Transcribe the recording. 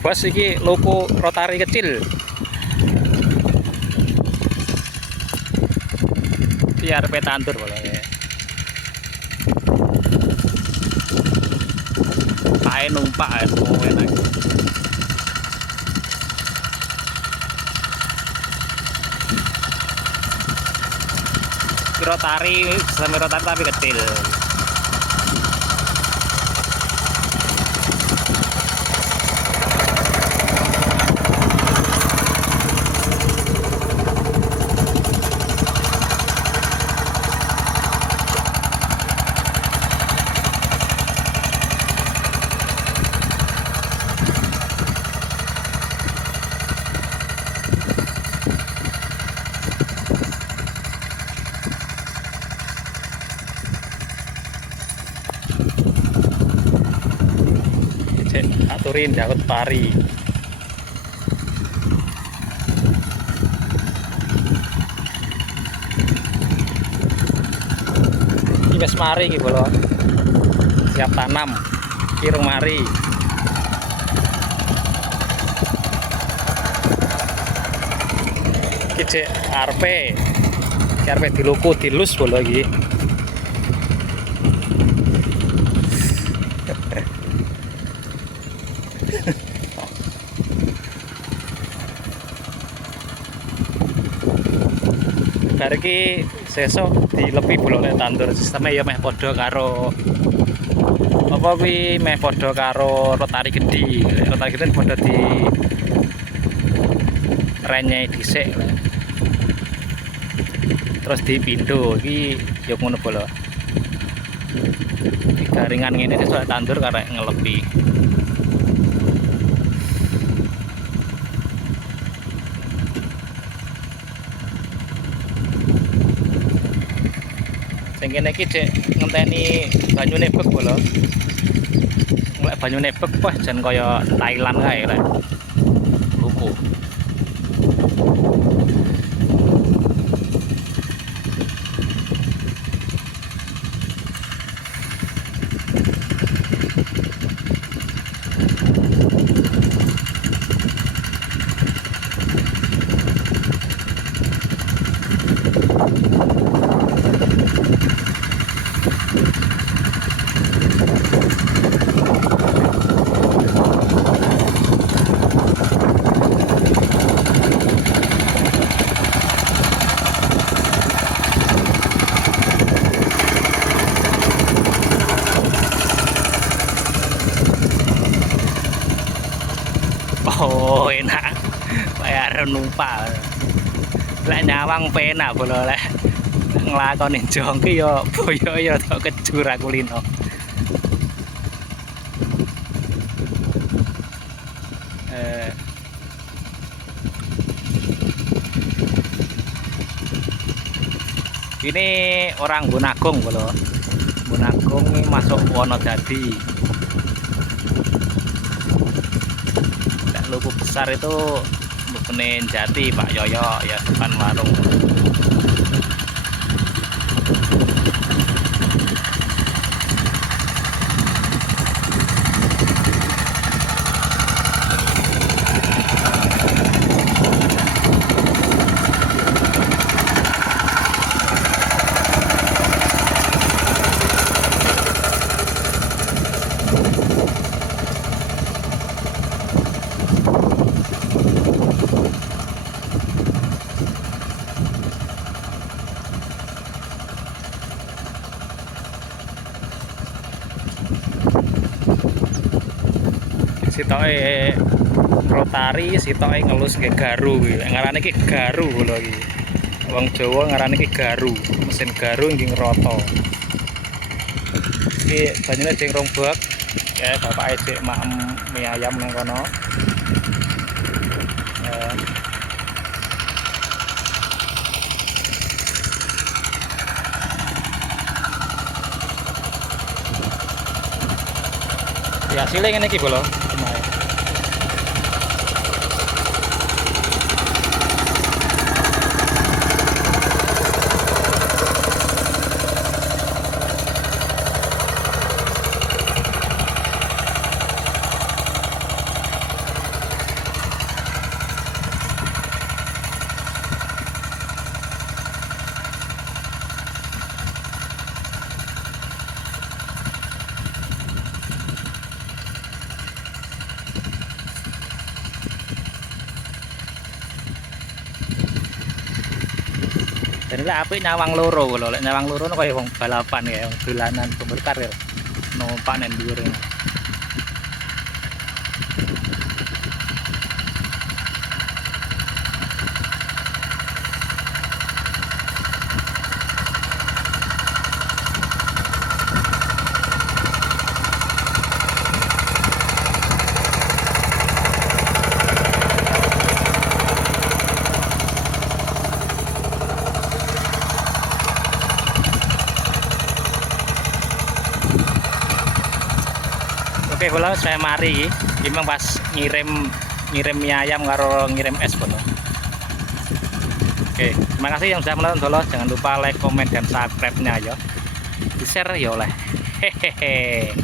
Bos iki loko rotari kecil. Biar petandur boleh. Pae numpak ae enak. Rotari sama rotari tapi kecil. Aturin jakut pari. Iki wis mari iki bolo. Siap tanam. Kirung mari. Iki cek arepe. Arepe diluku dilus bolo iki. Bar iki sesuk dilepi bolone tandur sistemnya ya meh padha karo apa kuwi meh padha karo rotari gedhi. Rotari gedhi padha di renyai dhisik. Terus dipindho iki ya ngono bolo. Iki garingan ngene sesuk tandur karek ngelepi. Sing kene iki Dek ngenteni banyune bek bolo. Lek banyune bek wah jan kaya Thailand kae lek. Luku. Oh enak, kayak numpak. Lek nyawang penak bolo lek nglakoni jongki yo boyo yo tok kejur aku lino. Ini orang Bonagung bolo. Bonagung masuk Wonodadi. Luku besar itu Bukenin Jati Pak Yoyo ya depan warung. Sitoke rotari, sitoke ngelus ke garu iki. Ngarane iki garu lho iki. Wong Jawa ngarane iki garu, mesin garu nggih ngroto. Iki banyune sing rong bak. Ya bapake sik maem mie ayam nang kono. Ya hasilnya ngene iki bolo. ini lah apik nyawang loro lho. Lek nyawang loro kaya wong balapan ya, wong dolanan pemberkar ya. Numpak nang dhuwur. Oke, kalau saya mari memang pas ngirim mie ayam karo ngirim es bono. Oke, terima kasih yang sudah menonton dulu. Jangan lupa like, komen dan subscribe-nya ya. Di share ya oleh. Hehehe.